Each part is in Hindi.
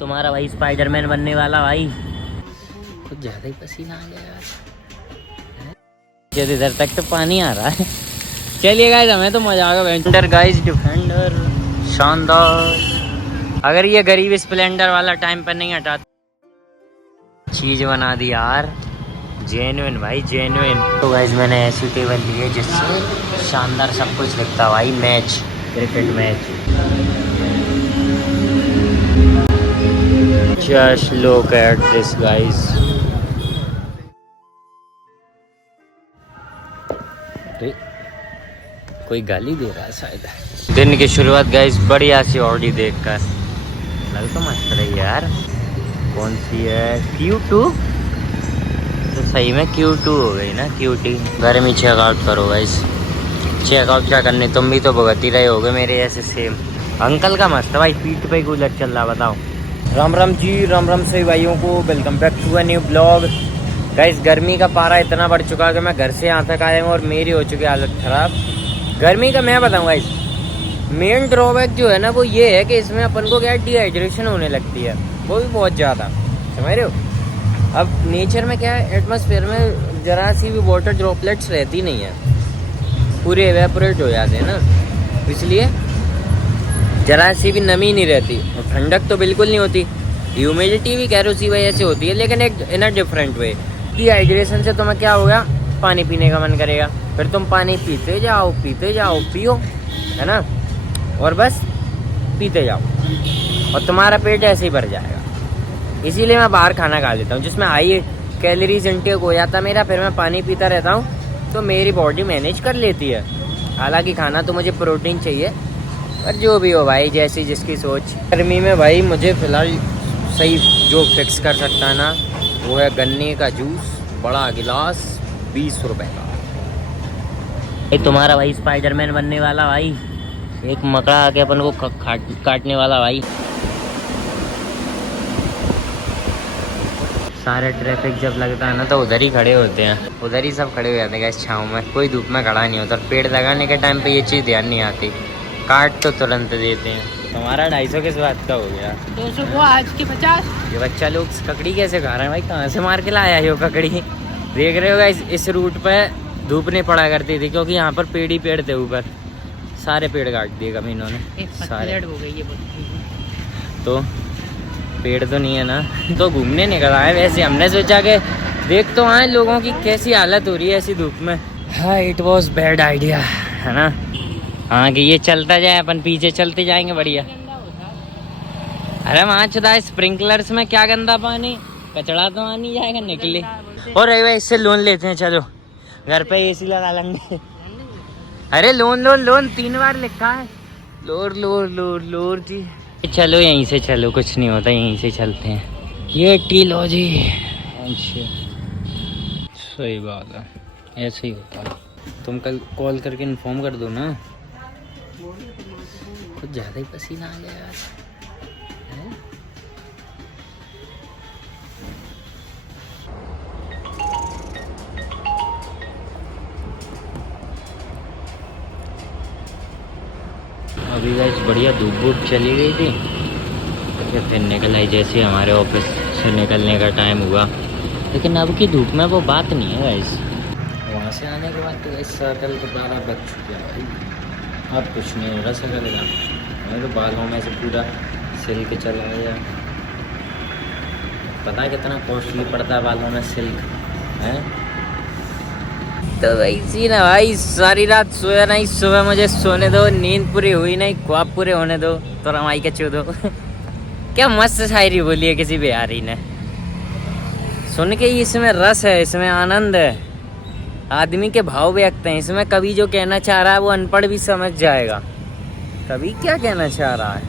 तुम्हारा भाई स्पाइडरमैन बनने वाला भाई। कुछ ज्यादा ही पसीना आ गया यार, इधर तक तो पानी आ रहा है। चलिए गाइस, हमें तो मजा आ गया। वेंडर गाइस, डिफेंडर शानदार। अगर ये गरीब स्प्लेंडर वाला टाइम पर नहीं हटा, चीज बना दी यार, जेन्युइन भाई जेन्युइन। तो गाइस मैंने ऐसी टेबल ली है जिससे शानदार सब कुछ दिखता भाई। Match, cricket match. Just look at this guys। कोई गाली दे रहा है शायद। दिन की शुरुआत गाइस बढ़िया सी ऑडी देखकर लग तो मस्त रही यार। कौन सी है? Q2 तो सही में Q2 हो गई ना, क्यूटी। घर में चेकआउट करो गाइस। चेकआउट क्या करने, तुम भी तो भुगत ही रहे होगे मेरे ऐसे सेम। अंकल का मस्त है भाई, पीठ पे कूलर चल रहा, बताओ। राम राम जी, राम राम सभी भाइयों को, welcome back to a new blog. Guys गर्मी का पारा इतना बढ़ चुका है कि मैं घर से यहाँ तक आया हूँ और मेरी हो चुकी है हालत ख़राब। गर्मी का मैं बताऊँ गाइस, मेन ड्रॉबैक जो है ना वो ये है कि इसमें अपन को क्या डिहाइड्रेशन होने लगती है, वो भी बहुत ज़्यादा, समझ रहे हो। अब नेचर में क्या है, एटमॉस्फेयर में जरा सी भी वाटर ड्रॉपलेट्स रहती नहीं है, पूरे एवेपोरेट हो जाते हैं ना, इसलिए जरा सी भी नमी नहीं रहती और ठंडक तो बिल्कुल नहीं होती। ह्यूमिडिटी भी कह रहे उसी वजह से होती है, लेकिन एक इन अ डिफरेंट वे। डिहाइड्रेशन से तुम्हें क्या होगा, पानी पीने का मन करेगा, फिर तुम पानी पीते जाओ पियो, है ना, और बस पीते जाओ और तुम्हारा पेट ऐसे ही भर जाएगा। इसीलिए मैं बाहर खाना खा लेता हूँ जिसमें हाई कैलोरीज इंटेक हो जाता मेरा, फिर मैं पानी पीता रहता हूँ तो मेरी बॉडी मैनेज कर लेती है। हालांकि खाना तो मुझे प्रोटीन चाहिए, पर जो भी हो भाई, जैसी जिसकी सोच। गर्मी में भाई मुझे फ़िलहाल सही जो फिक्स कर सकता है ना, वो है गन्ने का जूस, बड़ा गिलास, 20 रुपए का। तुम्हारा भाई स्पाइडरमैन बनने वाला भाई, एक मकड़ा आके अपन को काटने वाला भाई। सारे ट्रैफिक जब लगता है ना तो उधर ही खड़े होते हैं, उधर ही सब खड़े हो जाते हैं छाँव में, कोई धूप में खड़ा नहीं होता। पेड़ लगाने के टाइम पे ये चीज़ ध्यान नहीं आती, काट तो तुरंत देते हैं। हमारा 250 किस बात का हो गया, 200 को आज के 50। ये बच्चा लोग ककड़ी कैसे खा रहे हैं भाई, कहाँ से मार के लाया है ये ककड़ी। देख रहे होगा इस रूट पे धूप नहीं पड़ा करती थी क्योंकि यहाँ पर पेड़ ही पेड़ थे, ऊपर सारे पेड़ काट दिए कभी इन्होंने, सारे हो गई है। तो पेड़ तो नहीं है ना, तो घूमने निकला है। वैसे हमने सोचा कि देख तो आए लोगों की कैसी हालत हो रही है ऐसी धूप में। हाँ, इट वॉज बैड आइडिया, है ना। हाँ कि ये चलता जाए, अपन पीछे चलते जाएंगे बढ़िया। अरे वहाँ चुदा स्प्रिंकलर्स में क्या गंदा पानी, कचड़ा तो आनी जाएगा निकले। और भाई इससे लोन लेते हैं, चलो घर पे एसी लगा लेंगे। अरे लोन 3 बार लिखा है, लोर जी। चलो यहीं से चलो, कुछ नहीं होता, यहीं से चलते हैं। ये टीलो जी, सही बात है, ऐसे ही होता है। तुम कल कॉल करके इन्फॉर्म कर दो ना। कुछ ज़्यादा ही पसीना आ गया यार। अभी गाइस बढ़िया धूप चली गई थी, फिर निकल आई जैसे हमारे ऑफिस से निकलने का टाइम हुआ। लेकिन अब की धूप में वो बात नहीं है गाइस। वहाँ से आने के बाद तो गाइस सर्कल के 12 बज चुके हैं भाई, अब कुछ नहीं हो रहा सर्कल का। हमें तो बालों में से पूरा सिल्क चला गया। पता है कितना कॉस्टली पड़ता है बालों में सिल्क है। तो वैसी ना भाई, सारी रात सोया नहीं, सुबह मुझे सोने दो, नींद पूरी हुई नहीं, ख्वाब पूरे होने दो, तो रमाई के चू दो। क्या मस्त शायरी बोली है किसी बिहारी ने, सुन के ही इसमें रस है, इसमें आनंद है, आदमी के भाव व्यक्त हैं इसमें। कवि जो कहना चाह रहा है वो अनपढ़ भी समझ जाएगा कवि क्या कहना चाह रहा है।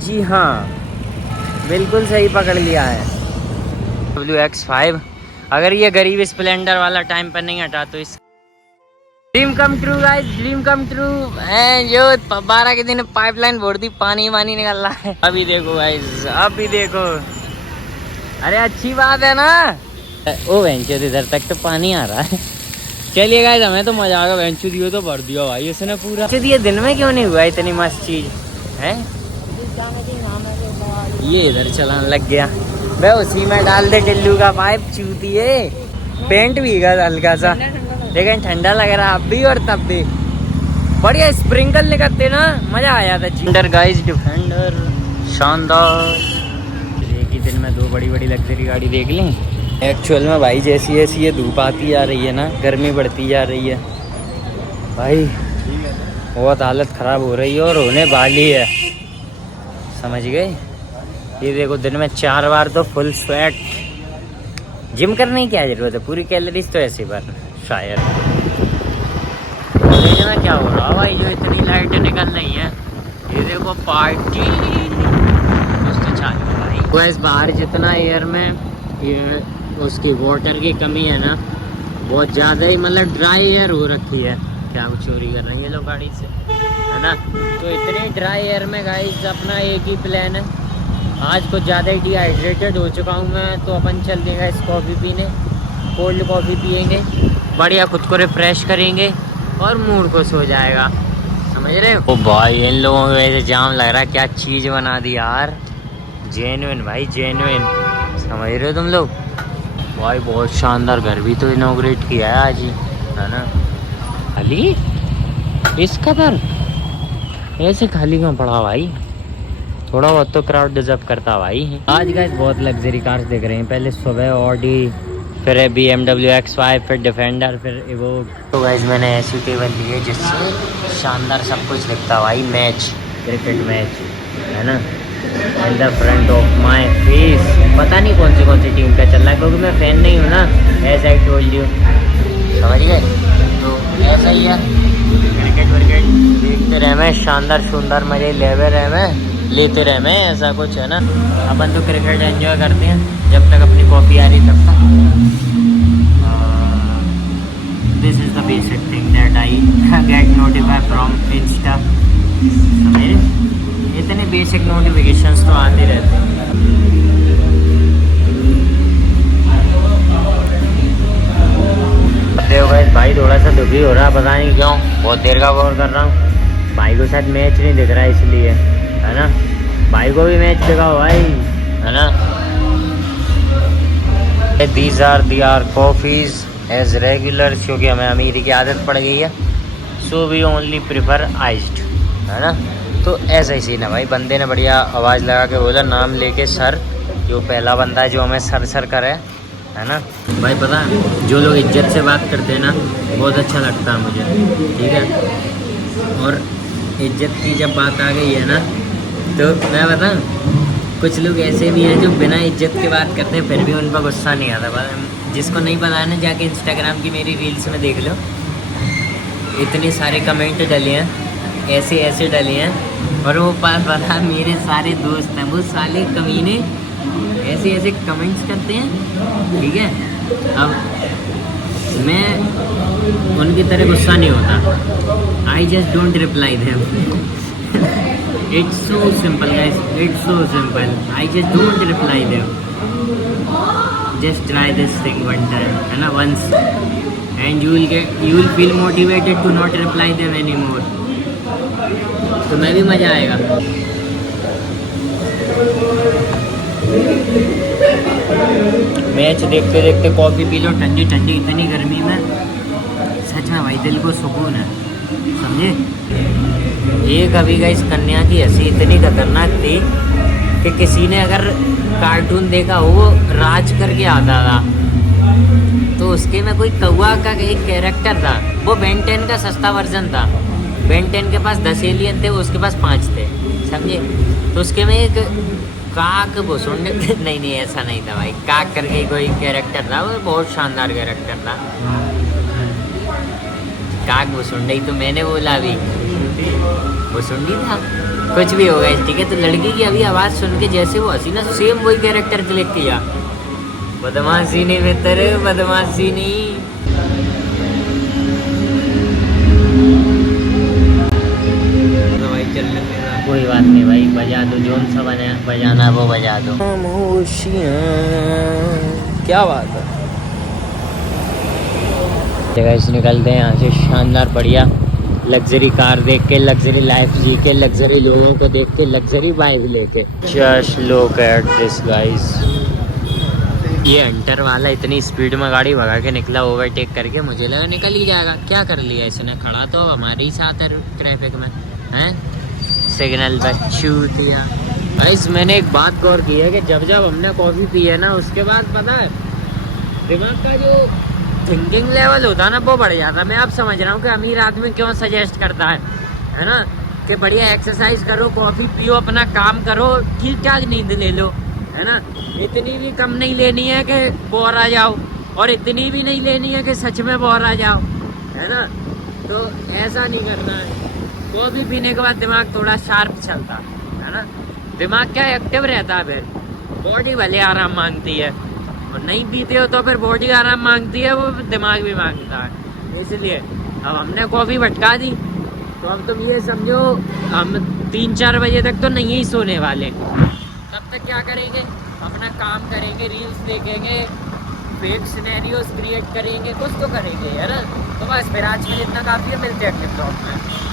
जी हाँ, बिल्कुल सही पकड़ लिया है। WX5, अगर ये गरीब स्प्लेंडर वाला टाइम पर नहीं हटा तो इस dream come true guys, dream come true. जो 12 के दिन पाइपलाइन भोड़ दी, पानी निकल रहा है। अभी देखो गाइस, अभी देखो, अरे अच्छी बात है ना। ओ वेंचर, इधर तक तो पानी आ रहा है। चलिए गाइस, हमें तो मजा आ गया। वेंचर दियो तो भर दिया भाई इसने पूरा। ये दिन में क्यों नहीं हुआ इतनी मस्त चीज है। ये इधर चलाने लग गया। मैं उसी में डाल दे टिल्लू का पाइप चूतिए। पेंट भीगा हल्का सा, लेकिन ठंडा लग रहा अब भी और तब भी। बढ़िया स्प्रिंकल निकलते ना, मजा आया था। डिफेंडर गाइस, डिफेंडर शानदार। एक ही दिन में 2 बड़ी बड़ी लग्जरी गाड़ी देख ली। एक्चुअल में भाई जैसी जैसी ये धूप आती जा रही है ना, गर्मी बढ़ती जा रही है भाई, बहुत हालत ख़राब हो रही है और होने वाली है, समझ गए। ये देखो दिन में 4 बार तो फुल स्वेट। जिम करने की क्या ज़रूरत है, पूरी कैलोरीज तो ऐसे बर्न शायद। देखना क्या हो रहा भाई, जो इतनी लाइटें निकल रही हैं। ये देखो पार्टी कुछ तो चालू है भाई। वैसे बाहर जितना एयर में ये उसकी वाटर की कमी है ना, बहुत ज़्यादा ही मतलब ड्राई एयर हो रखी है। क्या वो चोरी कर रहे हैं ये लोग गाड़ी से, है ना। तो इतने ड्राई एयर में गाइस अपना एक ही प्लान है। आज कुछ ज़्यादा ही डिहाइड्रेटेड हो चुका हूँ मैं, तो अपन चल देगा इस कॉफ़ी पीने। कोल्ड कॉफ़ी पियेंगे, बढ़िया खुद को रिफ्रेश करेंगे और मूड खुश हो जाएगा, समझ रहे हो। ओ भाई इन लोगों को वैसे जाम लग रहा है, क्या चीज़ बना दी यार। जेन्युइन भाई जेन्युइन, समझ रहे हो तुम लोग। भाई बहुत शानदार घर भी तो इनॉग्रेट किया है आज ही, है ना। खाली इस कदर ऐसे खाली क्यों पड़ा भाई, थोड़ा बहुत तो क्राउड डिजर्व करता भाई। आज गाइस बहुत लग्जरी कार्स देख रहे हैं। पहले सुबह ऑडी, फिर BMW X5, फिर डिफेंडर, फिर इवोक। तो गाइस मैंने ऐसी टेबल ली है जिससे शानदार सब कुछ दिखता भाई। मैच, क्रिकेट मैच, है ना। In the front of my face. पता नहीं कौन सी टीम का चल रहा है, क्योंकि मैं फैन नहीं हूँ ना, ऐसा ही टोल्ड यू, समझ गए। तो ऐसा ही है, क्रिकेट विकेट देखते रहे मैं, शानदार शानदार मजे लेते रहे मैं, ऐसा कुछ है ना। अपन तो क्रिकेट एंजॉय करते हैं जब तक अपनी कॉफ़ी आ रही तब तक। This is the basic thing that I get notify from Insta. इतने बेसिक नोटिफिकेशंस तो आते रहते हैं। देखो भाई थोड़ा सा दुखी हो रहा, पता नहीं क्यों, बहुत देर का गौर कर रहा हूँ। भाई को शायद मैच नहीं दिख रहा इसलिए, है ना। भाई को भी मैच दिखाओ भाई, है ना। These are coffees as regular, क्योंकि हमें अमीरी की आदत पड़ गई है। So we only prefer iced, है ना। तो ऐसा ही सीन है भाई। बंदे ने बढ़िया आवाज़ लगा के बोला, नाम लेके सर, जो पहला बंदा है जो हमें सर करे, है ना। भाई पता है जो लोग इज्जत से बात करते हैं ना, बहुत अच्छा लगता है मुझे, ठीक है। और इज्जत की जब बात आ गई है ना, तो मैं बताऊँ, कुछ लोग ऐसे भी हैं जो बिना इज्जत की बात करते हैं, फिर भी उन पर गुस्सा नहीं आता। जिसको नहीं पता है ना, जाके इंस्टाग्राम की मेरी रील्स में देख लो, इतने सारे कमेंट डले हैं, ऐसे डले हैं। और वो पता मेरे सारे दोस्त हैं, वो साले कमीने ऐसे कमेंट्स करते हैं, ठीक है। अब मैं उनकी तरह गुस्सा नहीं होता, I just don't reply them. It's so simple guys, it's so simple, I just don't reply them. Just try this thing one time, है ना, once, and you will feel motivated to not reply them any more. तो मैं भी मज़ा आएगा। मैच देखते देखते कॉफ़ी पी लो ठंडी ठंडी, इतनी गर्मी में सच में भाई दिल को सुकून है, समझे। एक अभी गाइस कन्या की हंसी इतनी खतरनाक थी कि किसी ने अगर कार्टून देखा हो, वो राज करके आता था, तो उसके में कोई कौवा का एक कैरेक्टर था, वो बेन 10 का सस्ता वर्जन था। बेन 10 के पास 10 एलियन थे, उसके पास 5 थे, समझे। तो उसके में एक काक भुसुंड नहीं ऐसा नहीं था भाई, काक करके कोई कैरेक्टर था, वो बहुत शानदार कैरेक्टर था। काक भुसुंडी तो मैंने बोला भी, भुसुंडी था, कुछ भी होगा, ठीक है। तो लड़की की अभी आवाज़ सुन के जैसे वो हंसी ना, सेम वही कैरेक्टर क्लिक किया। बदमाशी नहीं बेहतर, बदमाशी नहीं। कोई बात नहीं भाई, बजा दो, जोन सा बजाना वो बजा दो। क्या बात है। जगह से निकलते हैं यहाँ से, शानदार बढ़िया लग्जरी कार देख के, लग्जरी लाइफ जी के, लग्जरी लोगों को देख के, लग्जरी वाइब लेके। Just look at this guys. ये हंटर वाला इतनी स्पीड में गाड़ी भगा के निकला ओवरटेक करके, मुझे लगा निकल ही जाएगा। क्या कर लिया इसने, खड़ा तो हमारे ही साथ है ट्रैफिक में, हैं? सिग्नल पर छू दिया। गाइस मैंने एक बात गौर की है कि जब जब हमने कॉफ़ी पी है ना, उसके बाद पता है दिमाग का जो थिंकिंग लेवल होता है ना वो बढ़ जाता है। मैं अब समझ रहा हूँ कि अमीर आदमी क्यों सजेस्ट करता है ना, कि बढ़िया एक्सरसाइज करो, कॉफ़ी पियो, अपना काम करो, ठीक ठाक नींद ले लो, है ना। इतनी भी कम नहीं लेनी है कि बोर आ जाओ, और इतनी भी नहीं लेनी है कि सच में बोर आ जाओ, है ना। तो ऐसा नहीं करना है। कॉफ़ी पीने के बाद दिमाग थोड़ा शार्प चलता है ना, दिमाग क्या एक्टिव रहता है, फिर बॉडी भले आराम मांगती है, और नहीं पीते हो तो फिर बॉडी आराम मांगती है, वो दिमाग भी मांगता है। इसलिए अब हमने कॉफ़ी भटका दी, तो अब तुम ये समझो हम 3-4 बजे तक तो नहीं ही सोने वाले। तब तक क्या करेंगे, अपना काम करेंगे, रील्स देखेंगे, फेक सिनेरियोस क्रिएट करेंगे, कुछ तो करेंगे, है ना। तो बस फिर आज के लिए इतना काफ़ी है, मिलते हैं अगले ब्लॉग में।